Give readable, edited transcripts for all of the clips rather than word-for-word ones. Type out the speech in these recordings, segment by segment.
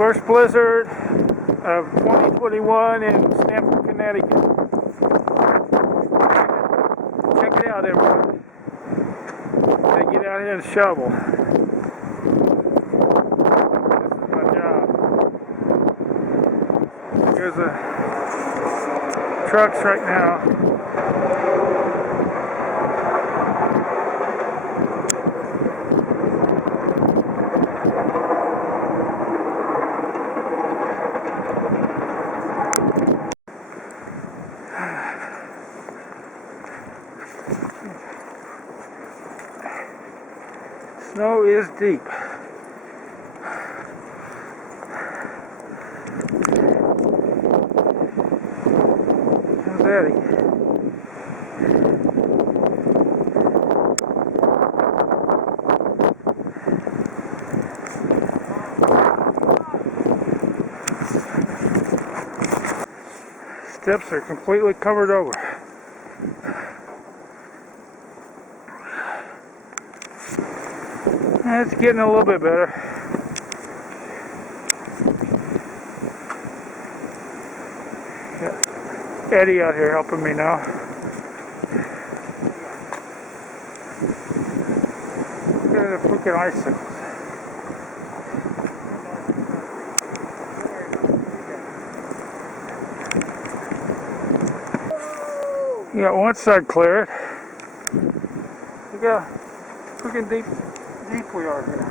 First blizzard of 2021 in Stamford, Connecticut. Check it out, everyone. They get out here and shovel. This is my job. Here's the trucks right now. Snow is deep. How's Eddie? Steps are completely covered over. It's getting a little bit better. Got Eddie out here helping me now. Look at the freaking icicles. You got one side cleared. Look how freaking deep we are here.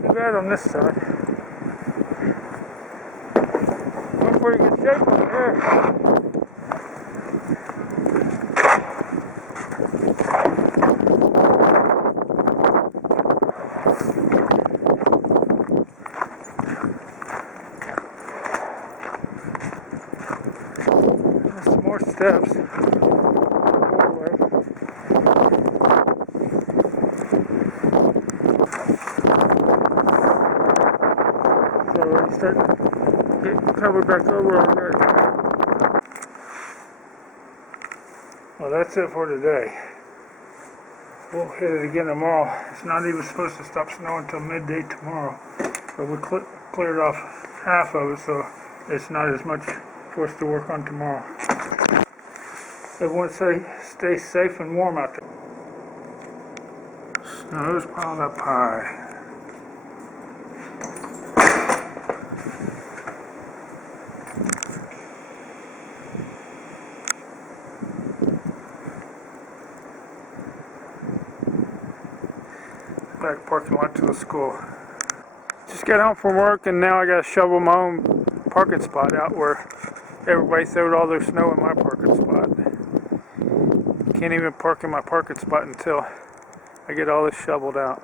Too bad on this side. Look where you get shape over here. There's some more steps. So we start getting covered back over already. Well, that's it for today. We'll hit it again tomorrow. It's not even supposed to stop snowing until midday tomorrow. But we cleared off half of it, so it's not as much for us to work on tomorrow. Everyone stay safe and warm out there. Snow's piled up high. Back parking lot to the school. Just got home from work and now I gotta shovel my own parking spot out where everybody throwed all their snow in my parking spot. Can't even park in my parking spot until I get all this shoveled out.